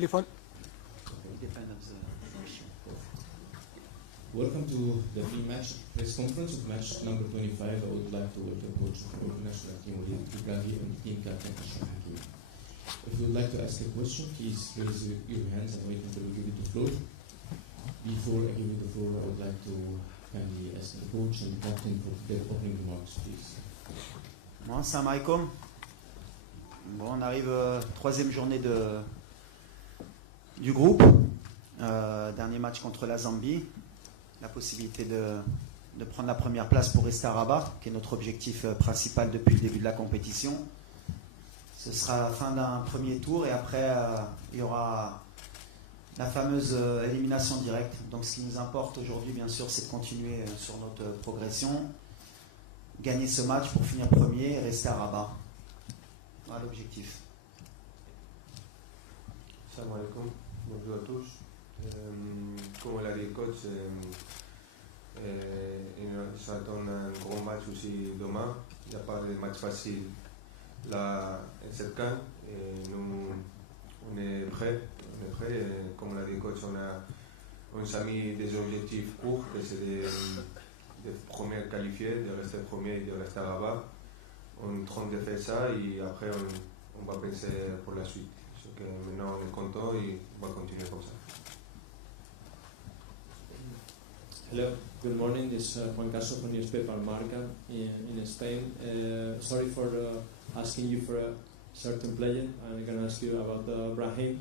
téléphone. Welcome to the pre-match press conference of match number 25. I would like to welcome coach of our national team, Walid Ibrahim, and team captain Ashraf Hakim. If you would like to ask a question, please raise your hands and wait until we give you the floor. Before I give you the floor, I would like to kindly ask the coach and the captain for their opening remarks, please. Bon, salam alaikum. Bon, on arrive troisième journée du groupe. Dernier match contre la Zambie. La possibilité de prendre la première place pour rester à Rabat, qui est notre objectif principal depuis le début de la compétition. Ce sera la fin d'un premier tour et après il y aura la fameuse élimination directe. Donc ce qui nous importe aujourd'hui, bien sûr, c'est de continuer sur notre progression, gagner ce match pour finir premier et rester à Rabat. Voilà l'objectif. Salam alaikum, bonjour à tous. Comme l'a dit le coach, il s'attend un gros match aussi demain. Il n'y a pas de match facile là en cette CAN. Nous, on est prêts. Comme l'a dit le coach, on s'est mis des objectifs courts, c'est des premiers qualifiés, de rester premier et de rester à Rabat. On est en train de faire ça et après on va penser pour la suite. Que maintenant on est content et on va continuer comme ça. Hello, good morning. This is Juan Caso from Newspaper Marca in Spain. Sorry for asking you for a certain player. I'm going to ask you about Brahim.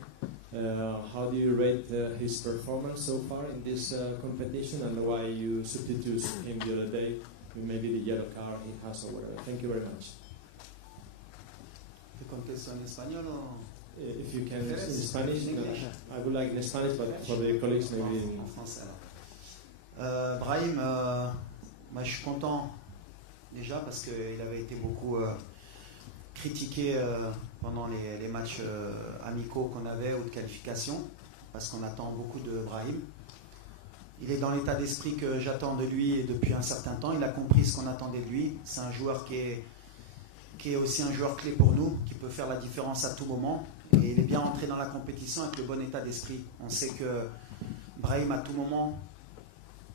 How do you rate his performance so far in this competition and why you substituted him the other day? Maybe the yellow card he has or whatever. Thank you very much. ¿Te contesto en español o...? If you can in Spanish, I would like in Spanish, but for the colleagues maybe in français. Brahim, moi je suis content déjà parce qu'il avait été beaucoup critiqué pendant les matchs amicaux qu'on avait ou de qualification, parce qu'on attend beaucoup de Brahim. Il est dans l'état d'esprit que j'attends de lui depuis un certain temps. Il a compris ce qu'on attendait de lui. C'est un joueur qui est aussi un joueur clé pour nous, qui peut faire la différence à tout moment. Et il est bien entré dans la compétition avec le bon état d'esprit. On sait que Brahim, à tout moment,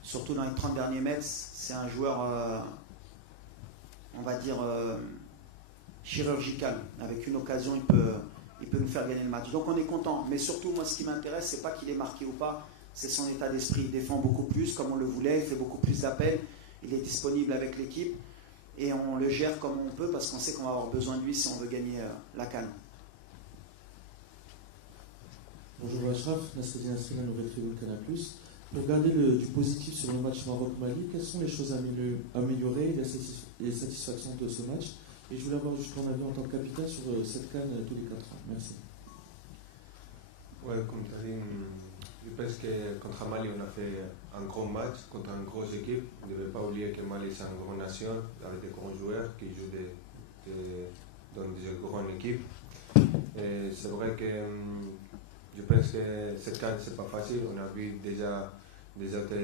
surtout dans les 30 derniers mètres, c'est un joueur, on va dire, chirurgical. Avec une occasion, il peut nous faire gagner le match. Donc on est content. Mais surtout, moi, ce qui m'intéresse, c'est pas qu'il est marqué ou pas, c'est son état d'esprit. Il défend beaucoup plus, comme on le voulait, il fait beaucoup plus d'appels, il est disponible avec l'équipe, et on le gère comme on peut, parce qu'on sait qu'on va avoir besoin de lui si on veut gagner la CAN. Bonjour Ashraf, Nasreddin Nasri, la nouvelle tribune Canal+. Pour garder du positif sur le match Maroc-Mali, quelles sont les choses à améliorer, les satisfactions de ce match? Et je voulais avoir juste ton avis en tant que capitaine sur cette CAN tous les 4 ans. Merci. Ouais, comme tu as dit, je pense que contre Mali, on a fait un gros match contre une grosse équipe. On ne devait pas oublier que Mali, c'est une grande nation avec des grands joueurs qui jouent dans des grandes équipes. Et c'est vrai que je pense que cette CAN, c'est pas facile. On a vu déjà des autres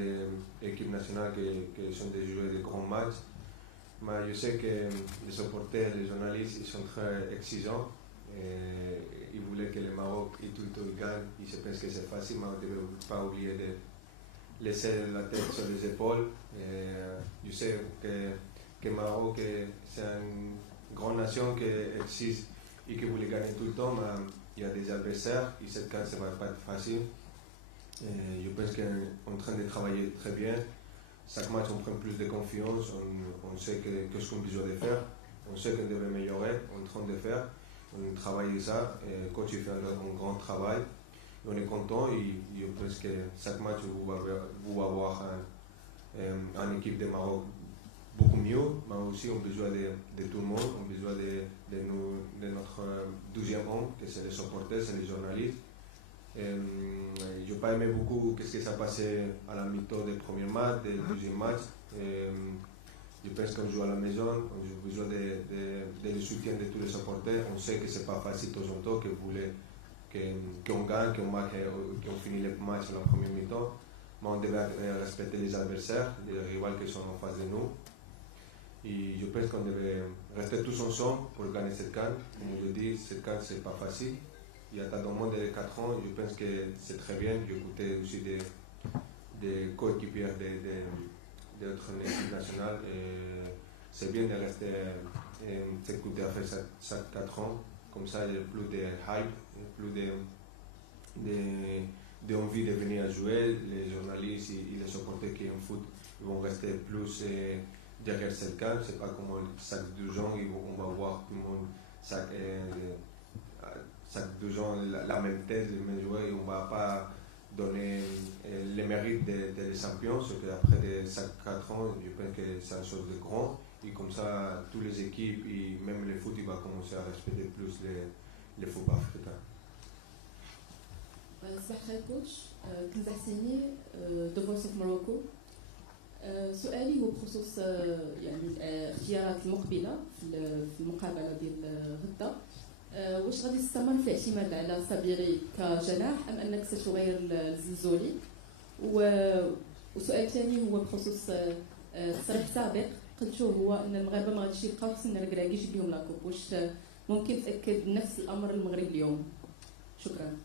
équipes nationales qui sont des joueurs de grands matchs. Mais je sais que les supporters, les journalistes, ils sont très exigeants. Et ils voulaient que le Maroc et tout gagne. Ils pensent que c'est facile, mais on ne devait pas oublier de laisser la tête sur les épaules. Et je sais que le Maroc, c'est une grande nation qui exige et qui voulait gagner tout le temps, mais il y a des adversaires et cette CAN, ça ne va pas être facile. Et je pense qu'on est en train de travailler très bien. Chaque match, on prend plus de confiance, on sait qu'est-ce qu'on a besoin de faire, on sait qu'on devrait améliorer, on est en train de faire, on travaille ça, et le coach fait un grand travail, on est content et je pense que chaque match, vous allez avoir une équipe de Maroc beaucoup mieux, mais aussi on a besoin de tout le monde, on a besoin de notre 12e homme, que c'est les supporters, c'est les journalistes. Je n'ai pas aimé beaucoup ce qui s'est passé à la mi-temps des premiers matchs, des deuxièmes matchs. Je pense qu'on joue à la maison, on a besoin de soutien de tous les supporters. On sait que ce n'est pas facile de temps en temps, qu'on gagne, qu'on finisse le match à la première mi-temps. Mais on devrait respecter les adversaires, les rivaux qui sont en face de nous. Et je pense qu'on devrait rester tous ensemble pour gagner cette CAN. Comme je dis, cette CAN, ce n'est pas facile. y a dans moins de 4 ans, je pense que c'est très bien. J'ai écouté aussi des coéquipiers d'autres équipes nationales. C'est bien de rester s'écouter après chaque 4 ans. Comme ça, il y a plus de hype, plus d'envie de venir jouer. Les journalistes et les supporters qui en foot vont rester plus derrière ce camp. C'est pas comme chaque 2 ans, on va voir tout le monde chaque 2 ans la même tête, les mêmes joueurs, et on va pas donner les mérites des champions. C'est qu'après chaque 4 ans, je pense que c'est une chose de grand. Et comme ça, toutes les équipes et même le foot, il va commencer à respecter plus les football africains. صباح الخير كوتش كنزح سيني ذا فويس اوف موروكو. سؤالي هو بخصوص يعني الاختيارات المقبله في المقابله ديال غدا. واش غادي تستمر في الاعتماد على صبيري كجناح ام انك ستغير الزلزولي؟ وسؤال ثاني هو بخصوص تصريح سابق قلتوه هو ان المغاربه ما غاديش يبقاو في سن الكراكي يجيب لهم لاكوب. واش ممكن تاكد نفس الامر المغرب اليوم؟ شكرا.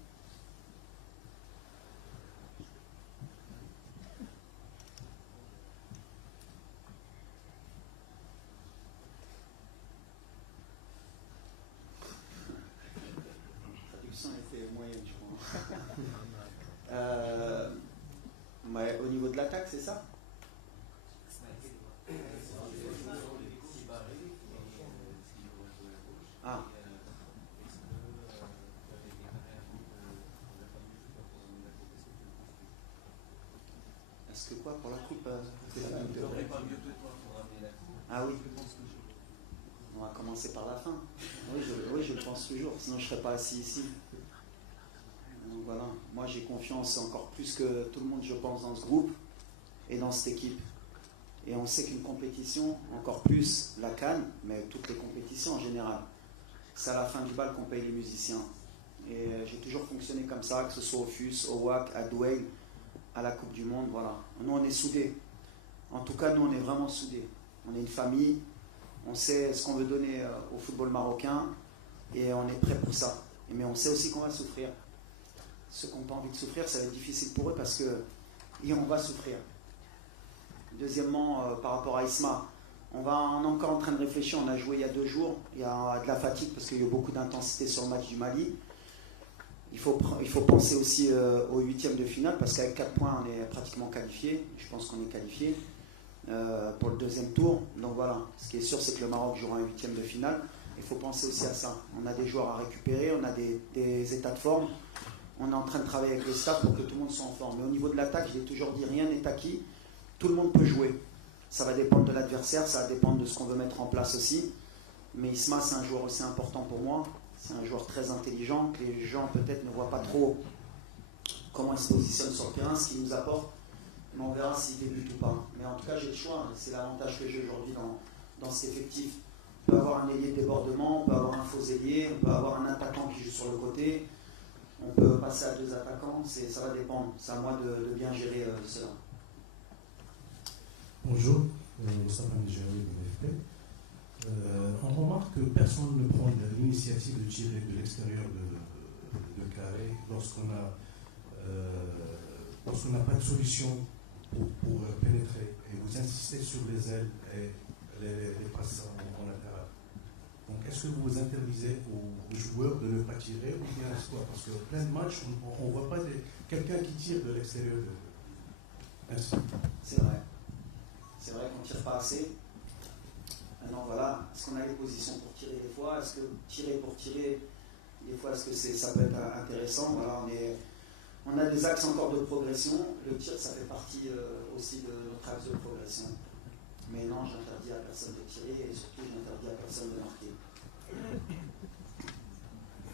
Au niveau de l'attaque, c'est ça? Ah. Est-ce que quoi pour la coupe? Ah oui. On va commencer par la fin. Oui, je le pense toujours, sinon je ne serais pas assis ici. Donc voilà, moi j'ai confiance encore plus que tout le monde, je pense, dans ce groupe et dans cette équipe. Et on sait qu'une compétition, encore plus la CAN, mais toutes les compétitions en général, c'est à la fin du bal qu'on paye les musiciens. Et j'ai toujours fonctionné comme ça, que ce soit au FUS, au WAC, à Douai, à la Coupe du Monde, voilà. Nous on est soudés. En tout cas, nous on est vraiment soudés. On est une famille, on sait ce qu'on veut donner au football marocain et on est prêt pour ça. Mais on sait aussi qu'on va souffrir. Ceux qui n'ont pas envie de souffrir, ça va être difficile pour eux parce que on va souffrir. Deuxièmement, par rapport à Isma, on est encore en train de réfléchir. On a joué il y a 2 jours. Il y a de la fatigue parce qu'il y a beaucoup d'intensité sur le match du Mali. Il faut penser aussi au 8e de finale parce qu'avec 4 points, on est pratiquement qualifié. Je pense qu'on est qualifié pour le 2e tour. Donc voilà, ce qui est sûr, c'est que le Maroc jouera un 8e de finale. Il faut penser aussi à ça. On a des joueurs à récupérer, on a des états de forme. On est en train de travailler avec le staff pour que tout le monde soit en forme. Mais au niveau de l'attaque, je l'ai toujours dit, rien n'est acquis. Tout le monde peut jouer. Ça va dépendre de l'adversaire, ça va dépendre de ce qu'on veut mettre en place aussi. Mais Isma, c'est un joueur aussi important pour moi. C'est un joueur très intelligent, que les gens peut-être ne voient pas trop comment il se positionne sur le terrain, ce qu'il nous apporte. Mais on verra s'il débute ou pas. Mais en tout cas, j'ai le choix. C'est l'avantage que j'ai aujourd'hui dans cet effectif. On peut avoir un ailier de débordement, on peut avoir un faux ailier, on peut avoir un attaquant qui joue sur le côté. On peut passer à 2 attaquants, ça va dépendre. C'est à moi de bien gérer cela. Bonjour, Moustapha Nigéri de l'FP. On remarque que personne ne prend l'initiative de tirer de l'extérieur de carré lorsqu'on n'a pas de solution pour pénétrer. Et vous insistez sur les ailes et les passes en latéral. Donc, est-ce que vous interdisez aux joueurs de ne pas tirer ou bien est-ce quoi? Parce que plein de matchs, on ne voit pas quelqu'un qui tire de l'extérieur. Merci. C'est vrai. C'est vrai qu'on ne tire pas assez. Maintenant, voilà, est-ce qu'on a les positions pour tirer des fois? Est-ce que tirer pour tirer, des fois, est-ce que ça peut être intéressant? Voilà, on a des axes encore de progression. Le tir, ça fait partie aussi de notre axe de progression. Mais non, j'interdis à personne de tirer et surtout, j'interdis à personne de marquer.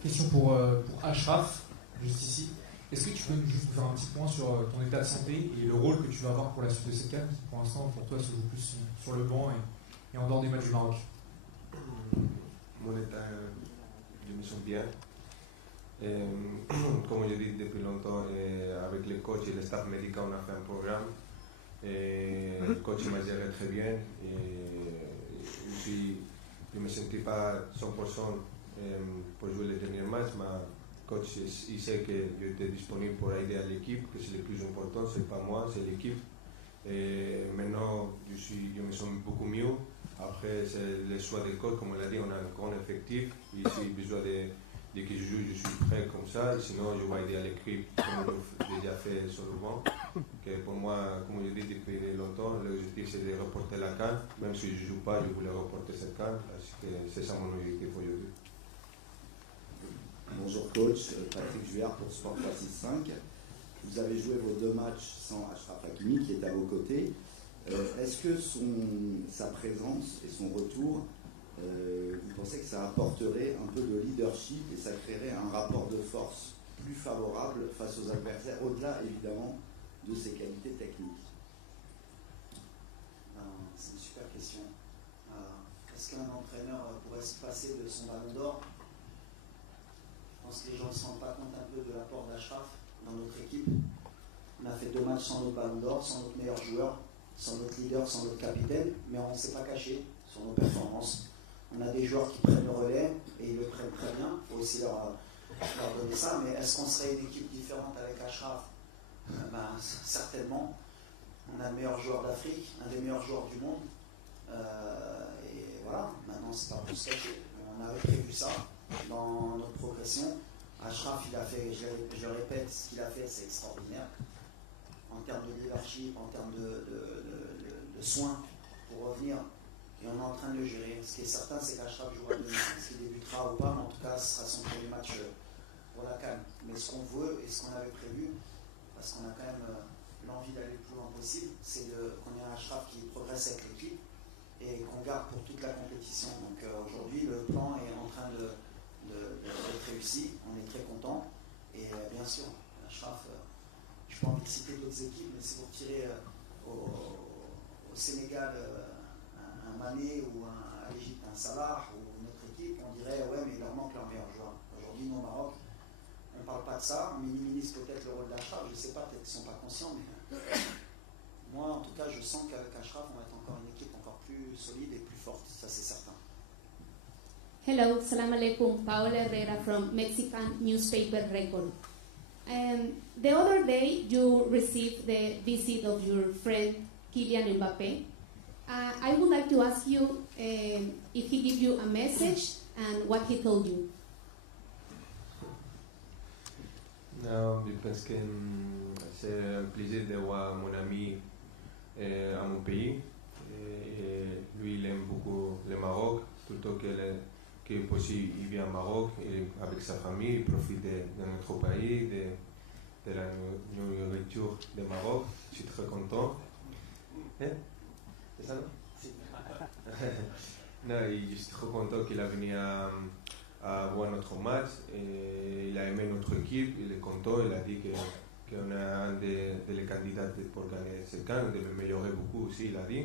Question pour Achraf, juste ici. Est-ce que tu peux juste faire un petit point sur ton état de santé et le rôle que tu vas avoir pour la suite de cette CAN, qui pour l'instant, pour toi, se joue plus sur le banc et en dehors des matchs du Maroc? Mon état, je me sens bien. Comme je dis depuis longtemps, avec les coachs et le staff médical, on a fait un programme. Et le coach m'a géré très bien. Et je ne me sentais pas 100% pour jouer les derniers matchs, mais coach, il sait que j'étais disponible pour aider à l'équipe, que c'est le plus important, c'est pas moi, c'est l'équipe. Et maintenant, je me sens beaucoup mieux. Après, c'est le choix des coachs, comme on l'a dit, on a un grand effectif. Ici, besoin de que je joue, je suis prêt comme ça. Sinon, je vais aider à l'équipe, comme j'ai déjà fait sur le banc. Que pour moi, comme je dis depuis longtemps, l'objectif c'est de reporter la CAN. Même si je ne joue pas, je voulais reporter cette CAN. Parce que c'est ça mon objectif aujourd'hui. Bonjour coach, Patrick Juillard pour Sport 365. Vous avez joué vos 2 matchs sans Achraf Hakimi qui est à vos côtés. Est-ce que sa présence et son retour, vous pensez que ça apporterait un peu de leadership et ça créerait un rapport de force plus favorable face aux adversaires, au-delà évidemment de ses qualités techniques? C'est une super question. Est-ce qu'un entraîneur pourrait se passer de son ballon d'or? Je pense que les gens ne se rendent pas compte un peu de l'apport d'Achraf dans notre équipe. On a fait 2 matchs sans notre ballon d'or, sans notre meilleur joueur, sans notre leader, sans notre capitaine, mais on ne s'est pas caché sur nos performances. On a des joueurs qui prennent le relais et ils le prennent très bien. Il faut aussi leur donner ça. Mais est-ce qu'on serait une équipe différente avec Achraf? Certainement. On a le meilleur joueur d'Afrique, un des meilleurs joueurs du monde. Et voilà, maintenant c'est pas plus se cacher. On avait prévu ça dans notre progression. Achraf, il a fait, je le répète, ce qu'il a fait, c'est extraordinaire. En termes de leadership, en termes de soins pour revenir. Et on est en train de le gérer. Ce qui est certain, c'est qu'Achraf jouera demain. Est-ce qu'il débutera ou pas, mais en tout cas, ce sera son premier match pour la CAN. Mais ce qu'on veut et ce qu'on avait prévu, parce qu'on a quand même l'envie d'aller le plus loin possible, c'est qu'on ait un Achraf qui progresse avec l'équipe et qu'on garde pour toute la compétition. Donc aujourd'hui, le plan est en train d'être réussi. On est très content. Et bien sûr, Achraf, je n'ai pas envie de citer d'autres équipes, mais c'est pour tirer au Sénégal un Mané ou à l'Égypte un Salah ou notre équipe, on dirait ouais, mais il leur manque leur meilleur joueur. Aujourd'hui, nous au Maroc, on ne parle pas de ça, on minimise peut-être le rôle d'Achraf, je ne sais pas, peut-être qu'ils ne sont pas conscients, mais moi en tout cas, je sens qu'avec Achraf, on va être encore une équipe encore plus solide et plus forte, ça c'est certain. Hello, salam alaikum, Paola Herrera from Mexican newspaper Record. The other day you received the visit of your friend Kylian Mbappé. I would like to ask you if he gave you a message and what he told you. Non, parce que c'est un plaisir de voir mon ami à mon pays. Et lui, il aime beaucoup le Maroc, surtout que possible, il vient au Maroc et avec sa famille, il profite de notre pays, de la nourriture du Maroc. Je suis très content. C'est ça, non? Non, je suis trop content qu'il a venu à voir notre match. Et il a aimé notre équipe, il est content, il a dit qu'on est un des candidats pour gagner ce camp, on devait améliorer beaucoup aussi, il a dit.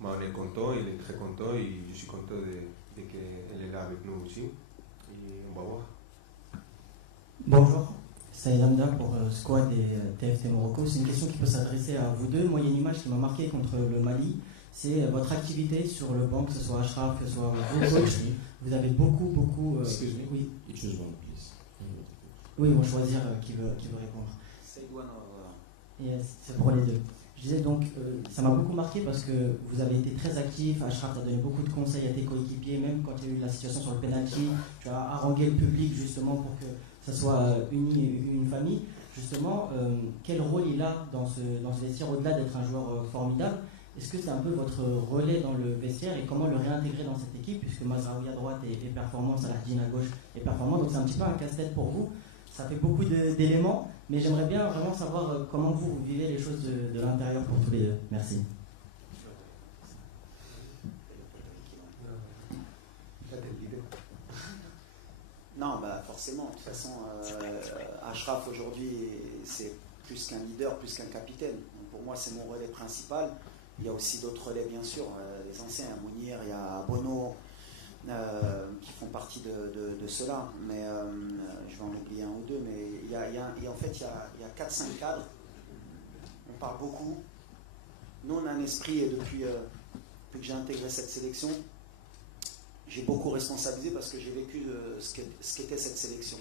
Mais on est content, il est très content et je suis content de qu'elle est là avec nous aussi. Et on va voir. Bonjour, c'est Lambda pour Squad et TFT Morocco. C'est une question qui peut s'adresser à vous deux. Moi, il y a une image qui m'a marqué contre le Mali. C'est votre activité sur le banc, que ce soit Achraf, que ce soit vous, coach. Vous avez beaucoup. Excuse-moi. Oui. You choose one, please. Oui, ils vont choisir qui veut répondre. Yes, c'est pour les deux. Je disais donc, ça m'a beaucoup marqué parce que vous avez été très actif. Achraf t'a donné beaucoup de conseils à tes coéquipiers, même quand il y a eu la situation sur le penalty. Tu as harangué le public justement pour que ça soit une famille. Justement, quel rôle il a dans ce vestiaire au-delà d'être un joueur formidable? Est-ce que c'est un peu votre relais dans le vestiaire et comment le réintégrer dans cette équipe, puisque Mazraoui à droite est performant, Saladin à gauche est performant, donc c'est un petit peu un casse-tête pour vous. Ça fait beaucoup d'éléments, mais j'aimerais bien vraiment savoir comment vous vivez les choses de l'intérieur pour tous les deux. Merci. Non, forcément, de toute façon, Achraf aujourd'hui, c'est plus qu'un leader, plus qu'un capitaine. Donc pour moi, c'est mon relais principal. Il y a aussi d'autres relais, bien sûr, les anciens, il y a Mounir, il y a Bono, qui font partie de cela. Mais je vais en oublier un ou deux, mais en fait, il y a 4-5 cadres. On parle beaucoup. Nous, on a un esprit, et depuis que j'ai intégré cette sélection, j'ai beaucoup responsabilisé parce que j'ai vécu ce qu'était cette sélection.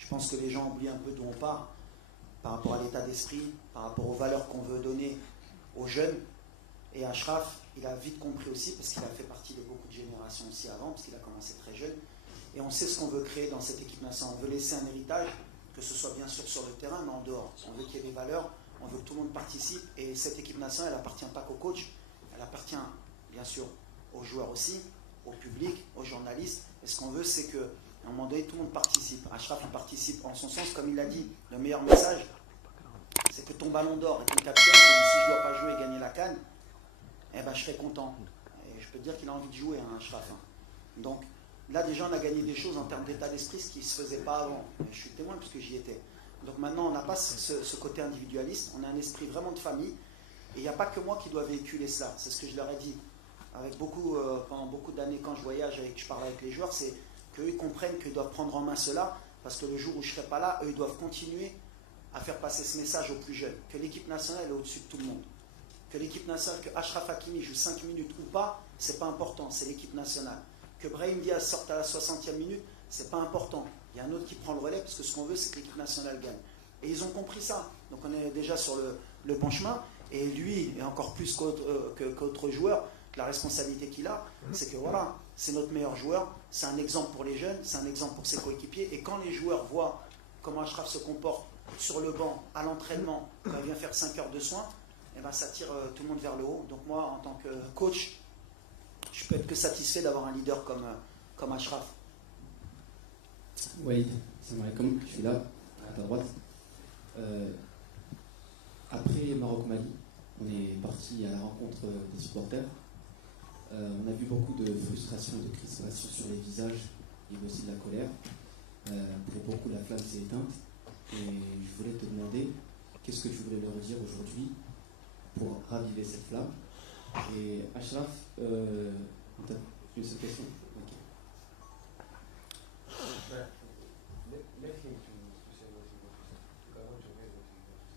Je pense que les gens oublient un peu d'où on part par rapport à l'état d'esprit, par rapport aux valeurs qu'on veut donner aux jeunes. Et Achraf, il a vite compris aussi, parce qu'il a fait partie de beaucoup de générations aussi avant, parce qu'il a commencé très jeune. Et on sait ce qu'on veut créer dans cette équipe nationale. On veut laisser un héritage, que ce soit bien sûr sur le terrain, mais en dehors. On veut qu'il y ait des valeurs, on veut que tout le monde participe. Et cette équipe nationale, elle n'appartient pas qu'au coach, elle appartient bien sûr aux joueurs aussi, au public, aux journalistes. Et ce qu'on veut, c'est qu'à un moment donné, tout le monde participe. Achraf, il participe en son sens, comme il l'a dit. Le meilleur message, c'est que ton ballon d'or et ton capitaine, si je ne dois pas jouer et gagner la CAN, eh ben, je serais content. Et je peux te dire qu'il a envie de jouer, hein, Achraf. Donc là, déjà, on a gagné des choses en termes d'état d'esprit, ce qui ne se faisait pas avant. Et je suis témoin puisque j'y étais. Donc maintenant, on n'a pas ce côté individualiste, on a un esprit vraiment de famille. Et il n'y a pas que moi qui dois véhiculer cela. C'est ce que je leur ai dit. Avec pendant beaucoup d'années, quand je voyage, je parle avec les joueurs, c'est qu'eux, ils comprennent qu'ils doivent prendre en main cela, parce que le jour où je ne serai pas là, eux, ils doivent continuer à faire passer ce message aux plus jeunes. Que l'équipe nationale est au-dessus de tout le monde. Que l'équipe nationale, que Achraf Hakimi joue 5 minutes ou pas, c'est pas important, c'est l'équipe nationale. Que Brahim Diaz sorte à la 60e minute, c'est pas important. Il y a un autre qui prend le relais, parce que ce qu'on veut, c'est que l'équipe nationale gagne. Et ils ont compris ça. Donc on est déjà sur le bon chemin. Et lui, et encore plus qu'autre joueur, la responsabilité qu'il a, c'est que voilà, c'est notre meilleur joueur, c'est un exemple pour les jeunes, c'est un exemple pour ses coéquipiers. Et quand les joueurs voient comment Achraf se comporte sur le banc, à l'entraînement, quand il vient faire 5 heures de soins, et ben ça tire tout le monde vers le haut. Donc moi, en tant que coach, je peux être que satisfait d'avoir un leader comme Achraf. Walid, salam alaikum, je suis là, à ta droite. Après Maroc-Mali, on est parti à la rencontre des supporters. On a vu beaucoup de frustration et de crispation sur les visages et aussi de la colère. Pour beaucoup, la flamme s'est éteinte. Et je voulais te demander, qu'est-ce que tu voulais leur dire aujourd'hui pour raviver cette flamme? Et Achraf, une seule question. Okay.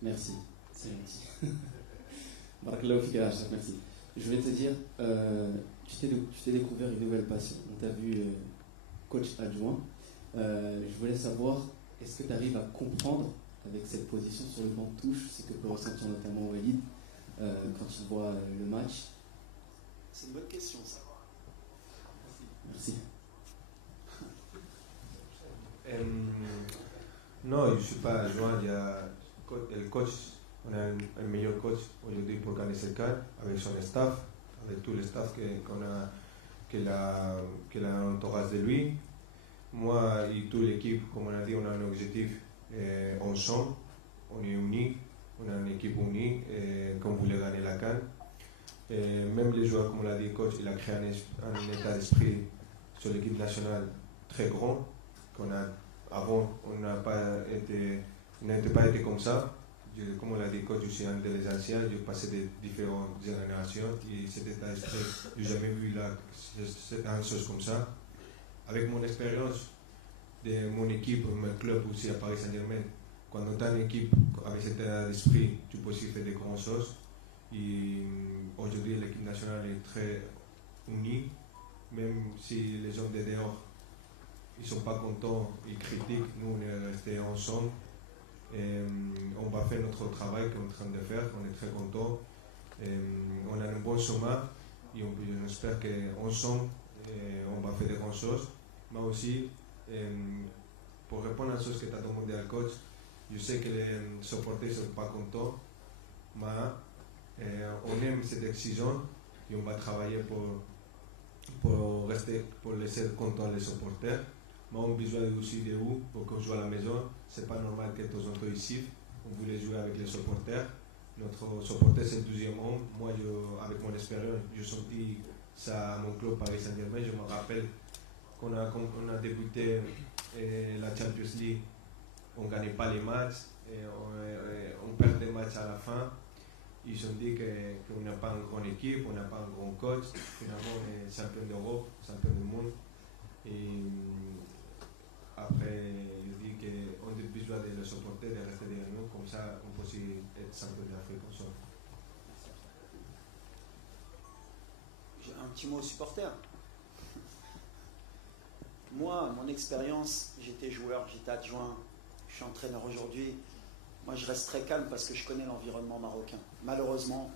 Merci, c'est gentil. Barakallahu fika, Achraf, merci. Je voulais te dire, tu t'es découvert une nouvelle passion. On t'a vu coach adjoint. Je voulais savoir, est-ce que tu arrives à comprendre avec cette position sur le banc de touche ce que peut ressentir notamment Walid quand il voit le match? C'est une bonne question, ça. Merci. Non, je ne suis pas adjoint. Il y a le coach. On a un meilleur coach aujourd'hui pour gagner cette CAN avec son staff, avec tout le staff qu'il a entourage de lui. Moi et toute l'équipe, comme on a dit, on a un objectif ensemble. On est unis, on a une équipe unie qu'on voulait gagner la CAN. Même les joueurs, comme on l'a dit, le coach, il a créé un état d'esprit sur l'équipe nationale très grand. Avant, on n'était pas été comme ça. Comme on l'a dit, coach, je suis un des anciens, j'ai passé des différentes générations et cet état d'esprit, je n'ai jamais vu une chose comme ça. Avec mon expérience de mon équipe, mon club aussi à Paris Saint-Germain, quand tu as une équipe avec cet état d'esprit, tu peux aussi faire des grandes choses. Et aujourd'hui, l'équipe nationale est très unie, même si les hommes de dehors ils ne sont pas contents, ils critiquent, nous on est restés ensemble. On va faire notre travail qu'on est en train de faire, on est très contents. On a un bon chemin et j'espère qu'ensemble on va faire des grandes choses. Mais aussi, pour répondre à la chose que tu as demandé à coach, je sais que les supporters ne sont pas contents, mais on aime cette exigence et on va travailler pour laisser contents les supporters. Mais on a besoin aussi de vous pour qu'on joue à la maison. C'est pas normal que tous autres ici, on voulait jouer avec les supporters. Notre supporter c'est le 12e homme. Moi, avec mon expérience, j'ai senti ça à mon club Paris Saint-Germain. Je me rappelle qu'on a débuté la Champions League, on ne gagnait pas les matchs, et on perd des matchs à la fin. Ils ont dit qu'on n'a pas une grande équipe, on n'a pas un grand coach. Finalement, on est champion d'Europe, champion du monde. Et après, il dit qu'on a besoin de les supporter, de rester derrière nous, comme ça on peut aussi être champion d'Afrique ensemble. J'ai un petit mot aux supporters. Moi, mon expérience, j'étais joueur, j'étais adjoint, je suis entraîneur aujourd'hui. Moi, je reste très calme parce que je connais l'environnement marocain. Malheureusement,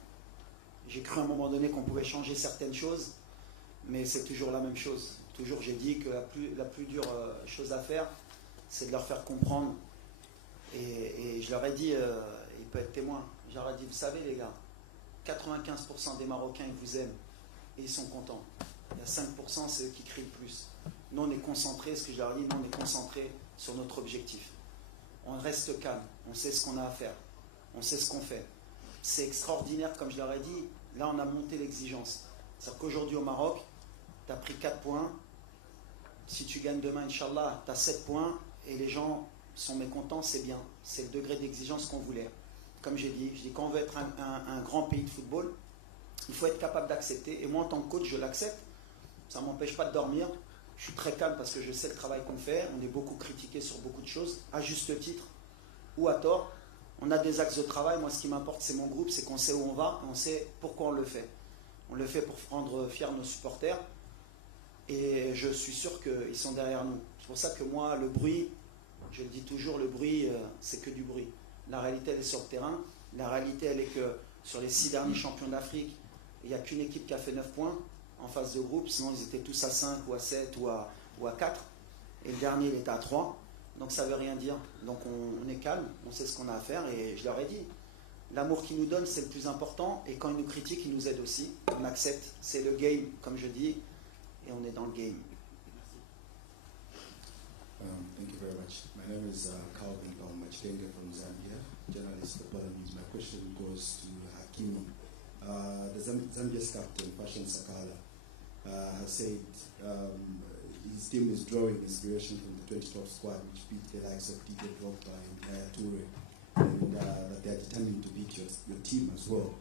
j'ai cru à un moment donné qu'on pouvait changer certaines choses, mais c'est toujours la même chose. Toujours, j'ai dit que la plus dure chose à faire, c'est de leur faire comprendre. Et je leur ai dit, il peut être témoin, je leur ai dit, vous savez les gars, 95% des Marocains, ils vous aiment et ils sont contents. Il y a 5%, c'est eux qui crient le plus. Nous, on est concentrés, ce que je leur ai dit, nous, on est concentrés sur notre objectif. On reste calme, on sait ce qu'on a à faire, on sait ce qu'on fait. C'est extraordinaire, comme je leur ai dit, là, on a monté l'exigence. C'est-à-dire qu'aujourd'hui, au Maroc, tu as pris 4 points. Si tu gagnes demain, Inch'Allah, tu as 7 points et les gens sont mécontents, c'est bien. C'est le degré d'exigence qu'on voulait. Comme j'ai dit, quand on veut être un grand pays de football, il faut être capable d'accepter. Et moi, en tant que coach, je l'accepte. Ça ne m'empêche pas de dormir. Je suis très calme parce que je sais le travail qu'on fait. On est beaucoup critiqué sur beaucoup de choses, à juste titre ou à tort. On a des axes de travail. Moi, ce qui m'importe, c'est mon groupe, c'est qu'on sait où on va, on sait pourquoi on le fait. On le fait pour rendre fiers nos supporters. Et je suis sûr qu'ils sont derrière nous. C'est pour ça que moi, le bruit, je le dis toujours, le bruit, c'est que du bruit. La réalité, elle est sur le terrain. La réalité, elle est que sur les 6 derniers champions d'Afrique, il n'y a qu'une équipe qui a fait 9 points en phase de groupe. Sinon, ils étaient tous à 5 ou à 7 ou à 4. Et le dernier, il était à 3. Donc, ça ne veut rien dire. Donc, on est calme, on sait ce qu'on a à faire. Et je leur ai dit, l'amour qu'ils nous donnent, c'est le plus important. Et quand ils nous critiquent, ils nous aident aussi. On accepte. C'est le game, comme je dis. Et on est dans le game. Thank you very much. My name is Calvin Machdenge from Zambia, journalist. Apologies. My question goes to Hakimi. The Zambia's captain, Fashion Sakala, has said his team is drawing inspiration from the 2012 squad, which beat the likes of Didier Drogba and Yaya Toure, and that they are determined to beat your team as well.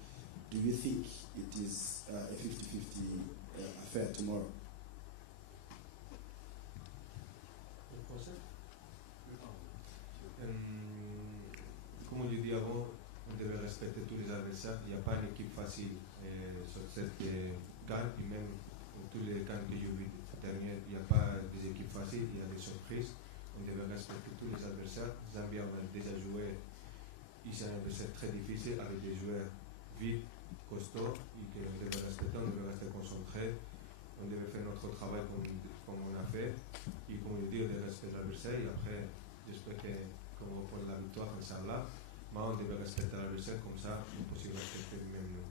Do you think it is a 50-50 affair tomorrow? Comme je dis avant, on devait respecter tous les adversaires. Il n'y a pas une équipe facile sur cette CAN, et même dans tous les CAN que j'ai vus dernier, il n'y a pas des équipes faciles, il y a des surprises. On devait respecter tous les adversaires. Zambia, on a déjà joué, c'est un adversaire très difficile avec des joueurs vite, costauds, et qu'on devait respecter, on devait rester concentré. On devait faire notre travail comme on a fait. Et comme je dis, on devait respecter l'adversaire. Et après, j'espère qu'on va prendre la victoire, Inch'Allah. Mais on devait respecter l'adversaire, comme ça, c'est possible de respecter même nous.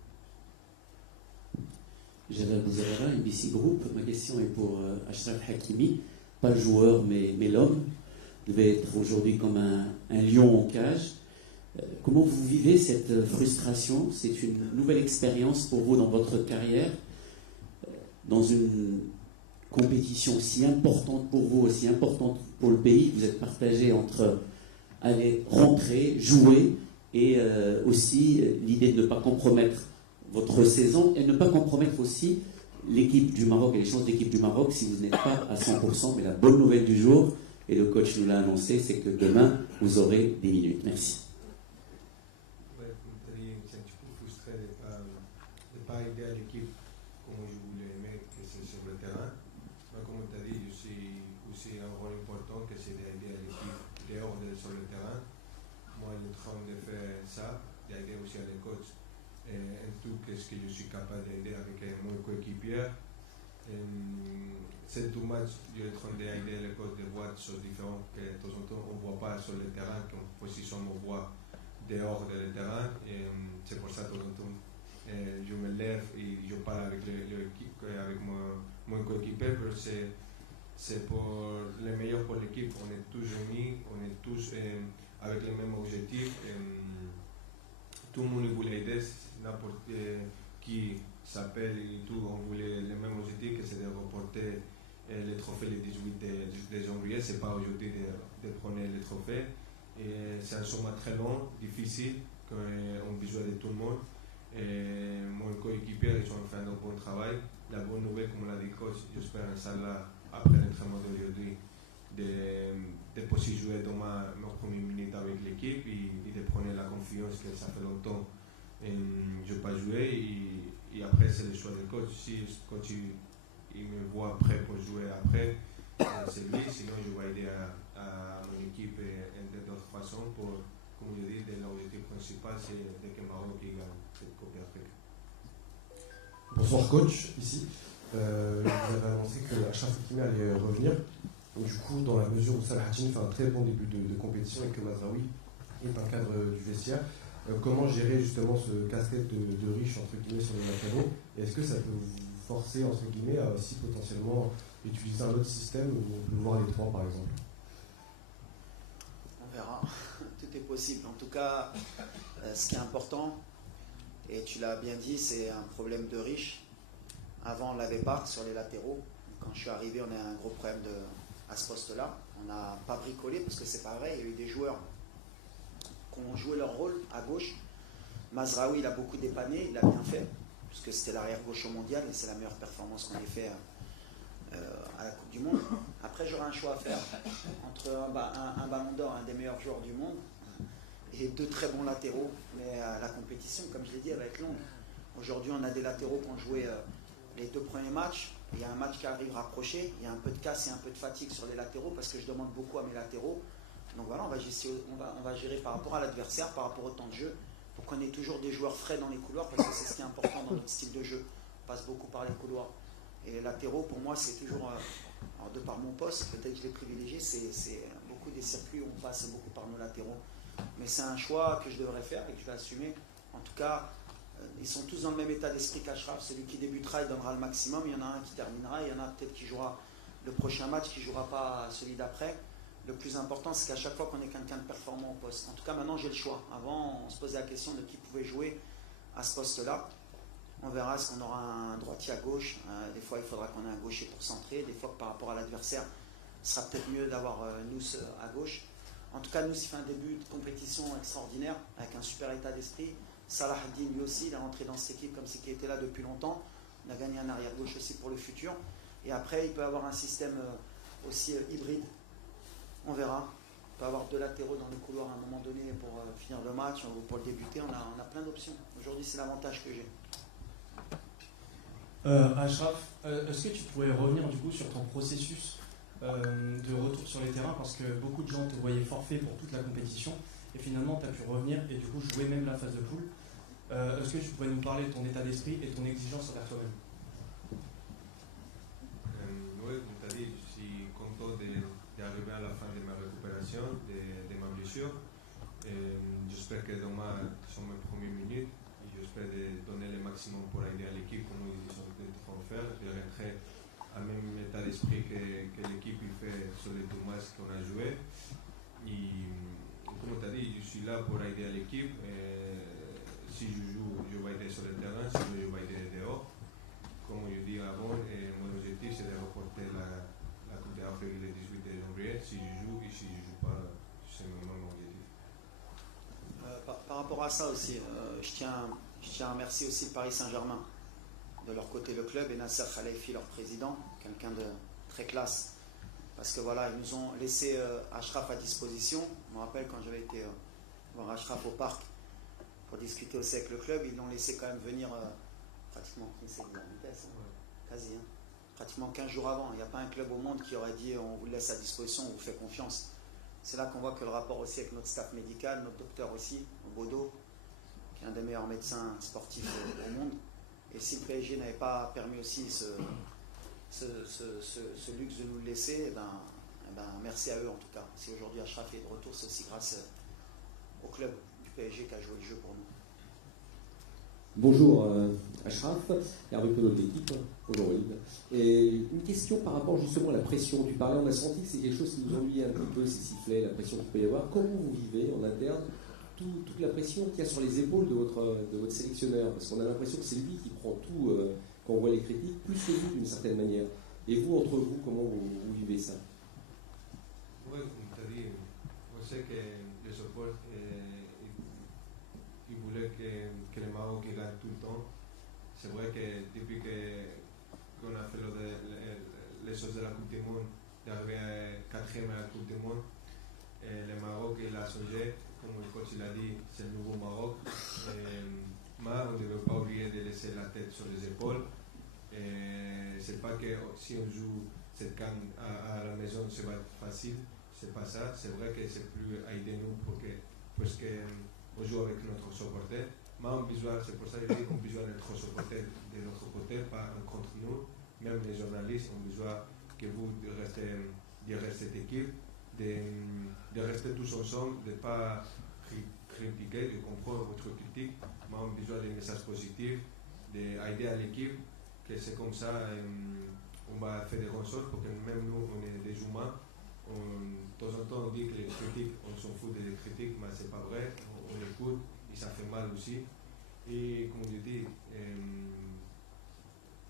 Javad Bouzarara, NBC Group. Ma question est pour Achraf Hakimi, pas le joueur mais l'homme. Il devait être aujourd'hui comme un lion en cage. Comment vous vivez cette frustration? C'est une nouvelle expérience pour vous dans votre carrière, dans une compétition aussi importante pour vous, aussi importante pour le pays. Vous êtes partagé entre aller rentrer, jouer et aussi l'idée de ne pas compromettre votre saison et ne pas compromettre aussi l'équipe du Maroc et les chances de l'équipe du Maroc si vous n'êtes pas à 100%. Mais la bonne nouvelle du jour, et le coach nous l'a annoncé, c'est que demain vous aurez des minutes. Merci. Ouais, comme tu as dit, c'est un petit peu frustré de ne pas aider à l'équipe comme je voulais aimer que c'est sur le terrain. Mais comme tu as dit, je suis aussi un rôle important que c'est d'aider à l'équipe dehors sur le terrain. Moi, je suis en train de faire ça, d'aider aussi à les coachs. En tout, qu'est-ce que je suis capable d'aider avec mon coéquipier. C'est tout match, je suis en train d'aider les coachs de voir des choses différentes que de temps en temps on ne voit pas sur le terrain, qu'en position on voit dehors du terrain. C'est pour ça que de temps en temps je me lève et je parle avec mon coéquipier, parce que c'est pour le meilleur pour l'équipe. On est tous unis, on est tous avec le même objectif. Tout le monde voulait aider, n'importe qui s'appelle et tout, on voulait le même objectif, que c'est de remporter le trophée le 18 janvier. C'est pas aujourd'hui de prendre le trophée. C'est un chemin très long, difficile, qu'on veut jouer de tout le monde. Mon coéquipier, ils ont fait un bon travail. La bonne nouvelle, comme l'a dit coach, j'espère Inch'Allah, après l'entraînement d'aujourd'hui, de pouvoir jouer dans ma première minute avec l'équipe et de prendre la confiance que ça fait longtemps je n'ai pas joué. Et après, c'est le choix du coach. Si le coach il me voit prêt pour jouer après, c'est lui, sinon je vais aider à mon équipe de d'autres façons pour, comme je dis, l'objectif principal c'est que le Maroc gagne cette Coupe d'Afrique. Bonsoir coach, ici. Vous avez annoncé que Achraf Hakimi allait revenir. Donc, du coup, dans la mesure où Salah Hatimi fait un très bon début de compétition et que Mazraoui est un cadre du vestiaire, comment gérer justement ce casquette de riche entre guillemets sur les latéraux? Et est-ce que ça peut vous forcer entre guillemets à aussi potentiellement utiliser un autre système où on peut voir les trois par exemple? On verra, tout est possible. En tout cas, ce qui est important, et tu l'as bien dit, c'est un problème de riche. Avant, on ne l'avait pas sur les latéraux. Quand je suis arrivé, on a un gros problème à ce poste-là. On n'a pas bricolé parce que c'est pas vrai. Il y a eu des joueurs qui ont joué leur rôle à gauche. Mazraoui, il a beaucoup dépanné, il a bien fait, puisque c'était l'arrière gauche au mondial et c'est la meilleure performance qu'on ait fait à la Coupe du Monde. Après, j'aurais un choix à faire entre un ballon d'or, un des meilleurs joueurs du monde, et deux très bons latéraux. Mais la compétition, comme je l'ai dit, elle va être longue. Aujourd'hui, on a des latéraux qui ont joué les deux premiers matchs. Il y a un match qui arrive rapproché. Il y a un peu de casse et un peu de fatigue sur les latéraux parce que je demande beaucoup à mes latéraux. Donc voilà, on va gérer par rapport à l'adversaire, par rapport au temps de jeu, pour qu'on ait toujours des joueurs frais dans les couloirs parce que c'est ce qui est important dans notre style de jeu. On passe beaucoup par les couloirs. Et les latéraux, pour moi, c'est toujours, alors de par mon poste, peut-être que je l'ai privilégié, c'est beaucoup des circuits où on passe beaucoup par nos latéraux. Mais c'est un choix que je devrais faire et que je vais assumer. En tout cas, ils sont tous dans le même état d'esprit qu'Achraf. Celui qui débutera, il donnera le maximum. Il y en a un qui terminera. Il y en a peut-être qui jouera le prochain match, qui ne jouera pas celui d'après. Le plus important, c'est qu'à chaque fois qu'on ait quelqu'un de performant au poste. En tout cas, maintenant, j'ai le choix. Avant, on se posait la question de qui pouvait jouer à ce poste-là. On verra, est-ce qu'on aura un droitier à gauche. Des fois, il faudra qu'on ait un gaucher pour centrer. Des fois, par rapport à l'adversaire, ce sera peut-être mieux d'avoir Nous à gauche. En tout cas, Nous, il fait un début de compétition extraordinaire, avec un super état d'esprit. Salah Ad-Din, lui aussi, il est rentré dans cette équipe comme si il était là depuis longtemps. On a gagné un arrière-gauche aussi pour le futur. Et après, il peut avoir un système aussi hybride. On verra. Il peut avoir deux latéraux dans le couloir à un moment donné pour finir le match ou pour le débuter. On a plein d'options. Aujourd'hui, c'est l'avantage que j'ai. Achraf, est-ce que tu pourrais revenir du coup sur ton processus de retour sur les terrains, parce que beaucoup de gens te voyaient forfait pour toute la compétition et finalement tu as pu revenir et du coup jouer même la phase de poule. Est-ce que tu pourrais nous parler de ton état d'esprit et ton exigence envers toi-même? Oui, comme tu as dit, je suis content d'arriver à la fin de ma récupération, de ma blessure. J'espère que demain sont mes premières minutes et j'espère de donner le maximum pour aider à l'équipe comme ils sont en train de faire. Je rentrerai au même état d'esprit que l'équipe fait sur les deux matchs qu'on a joués. Et comme tu as dit, je suis là pour aider à l'équipe. Si je joue, je vais aider sur le terrain, si je vais aider dehors. Comme je dis avant, mon objectif c'est de reporter la Coupe d'Afrique le 18 janvier. Si je joue et si je ne joue pas, c'est mon objectif. Par rapport à ça aussi, je tiens à remercier aussi le Paris Saint-Germain. De leur côté, le club, et Nasser Khalifi, leur président, quelqu'un de très classe. Parce que voilà, ils nous ont laissé Achraf à disposition. Je me rappelle quand j'avais été voir Achraf au parc pour discuter aussi avec le club, ils l'ont laissé quand même venir pratiquement pratiquement 15 jours avant. Il n'y a pas un club au monde qui aurait dit on vous laisse à disposition, on vous fait confiance. C'est là qu'on voit que le rapport aussi avec notre staff médical, notre docteur aussi, Bodo, qui est un des meilleurs médecins sportifs au monde. Et si le PSG n'avait pas permis aussi ce luxe de nous le laisser, merci à eux en tout cas. Si aujourd'hui Achraf est de retour, c'est aussi grâce au club du PSG qui a joué le jeu pour nous. Bonjour Achraf, Hervé Penaud de l'équipe, bonjour Olive. Et une question par rapport justement à la pression. Tu parlais, on a senti que c'est quelque chose qui nous ennuyait un petit peu, ces sifflets, la pression qu'il peut y avoir. Comment vous vivez en interne toute la pression qu'il y a sur les épaules de votre sélectionneur? Parce qu'on a l'impression que c'est lui qui prend tout quand on voit les critiques, plus que vous d'une certaine manière. Et vous, entre vous, comment vous vivez ça? Oui, comme tu as dit, on sait que les supporters ils voulaient que le Maroc gagne tout le temps. C'est vrai que depuis qu'on a fait les choses de la Coupe du Monde, d'arriver à 4e à la Coupe du Monde, le Maroc il a changé, comme le coach l'a dit, c'est le nouveau Maroc. Mais on ne devait pas oublier de laisser la tête sur les épaules. C'est pas que si on joue cette CAN à la maison, ça va être facile. C'est pas ça. C'est vrai que c'est plus aider nous parce qu'on joue avec notre supporter. Mais on besoin, c'est pour ça que je dis qu'on a besoin d'être supporter de notre côté, pas contre nous. Même les journalistes ont besoin que vous restez derrière cette équipe, de rester tous ensemble, de ne pas critiquer, de comprendre votre critique. Mais on a besoin des messages positifs, d'aider à l'équipe, que c'est comme ça on va faire des grandes choses, parce que même nous, on est des humains. De temps en temps, on dit que les critiques, on s'en fout des critiques, mais c'est pas vrai. On écoute, et ça fait mal aussi. Et comme je dis, de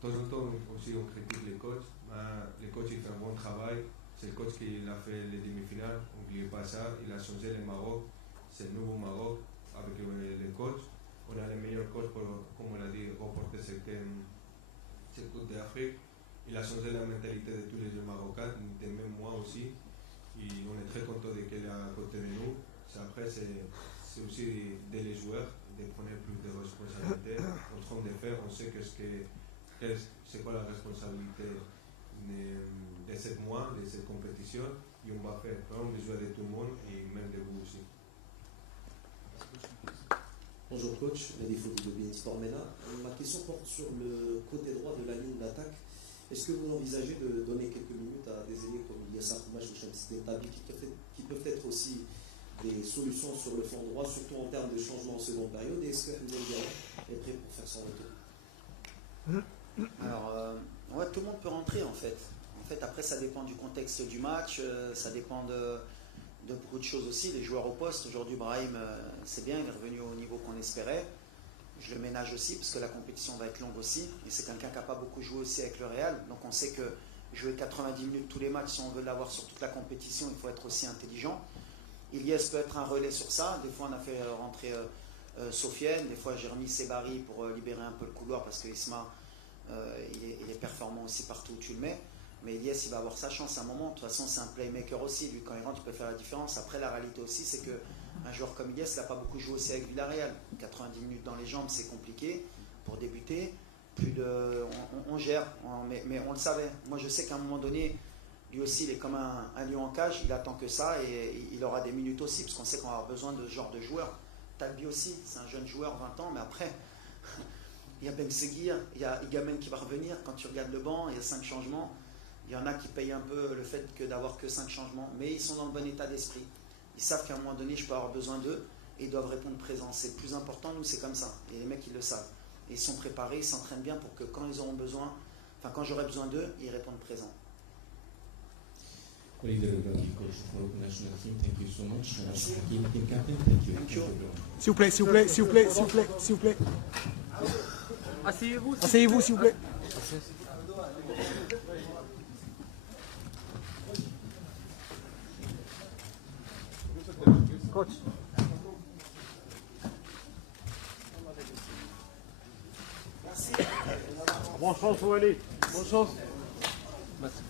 temps en temps aussi on critique les coachs. Les coachs ils font un bon travail. C'est le coach qui a fait les demi-finales. N'oubliez pas ça. Il a changé le Maroc. C'est le nouveau Maroc avec les coachs. On a les meilleurs coachs pour, comme on l'a dit, remporter cette Coupe d'Afrique. Il a changé la mentalité de tous les jeunes Marocains, de même moi aussi. Et on est très content qu'il est à côté de nous. Après, c'est aussi d'aider les joueurs, de prendre plus de responsabilités. En train de faire, on sait c'est quoi la responsabilité de 7 mois, de cette compétition, et on va faire vraiment besoin de tout le monde et même de vous aussi. Bonjour coach, Mehdi Fouki de BeIN Sport MENA. Ma question porte sur le côté droit de la ligne d'attaque. Est-ce que vous envisagez de donner quelques minutes à des ailiers comme Yasser Koumache ou Shamsi Tabi qui peuvent être aussi des solutions sur le flanc droit, surtout en termes de changement en seconde période, et est-ce que Ndiaye est prêt pour faire son retour? Alors, ouais, tout le monde peut rentrer en fait. En fait, après, ça dépend du contexte du match, ça dépend de beaucoup de choses aussi. Les joueurs au poste, aujourd'hui, Brahim, c'est bien, il est revenu au niveau qu'on espérait. Je le ménage aussi, parce que la compétition va être longue aussi. Et c'est quelqu'un qui n'a pas beaucoup joué aussi avec le Real. Donc on sait que jouer 90 minutes tous les matchs, si on veut l'avoir sur toute la compétition, il faut être aussi intelligent. Ilyes peut être un relais sur ça. Des fois, on a fait rentrer Sofiane. Des fois, j'ai remis Sebari pour libérer un peu le couloir, parce que Isma, il est performant aussi partout où tu le mets. Mais Ilyes, il va avoir sa chance à un moment. De toute façon, c'est un playmaker aussi. Lui, quand il rentre, il peut faire la différence. Après, la réalité aussi, c'est qu'un joueur comme Ilyes, il n'a pas beaucoup joué aussi avec Villarreal. 90 minutes dans les jambes, c'est compliqué pour débuter. On gère, mais on le savait. Moi, je sais qu'à un moment donné, lui aussi, il est comme un lion en cage. Il attend que ça et il aura des minutes aussi, parce qu'on sait qu'on va avoir besoin de ce genre de joueur. Talbi aussi, c'est un jeune joueur, 20 ans, mais après, il y a Ben Seguir, il y a Igamen qui va revenir. Quand tu regardes le banc, il y a 5 changements. Il y en a qui payent un peu le fait d'avoir que 5 changements, mais ils sont dans le bon état d'esprit. Ils savent qu'à un moment donné, je peux avoir besoin d'eux et ils doivent répondre présent. C'est le plus important, nous, c'est comme ça. Et les mecs, ils le savent. Et ils sont préparés, ils s'entraînent bien pour que quand ils auront besoin, enfin quand j'aurai besoin d'eux, ils répondent présent. Coach for the national team, thank you so much. Team captain, thank you. Thank you. S'il vous plaît, s'il vous plaît, s'il vous plaît, s'il vous plaît, s'il vous plaît. Asseyez-vous. Asseyez-vous, s'il vous plaît. Coach. Bonne chance, vous allez. Bonne chance. Merci.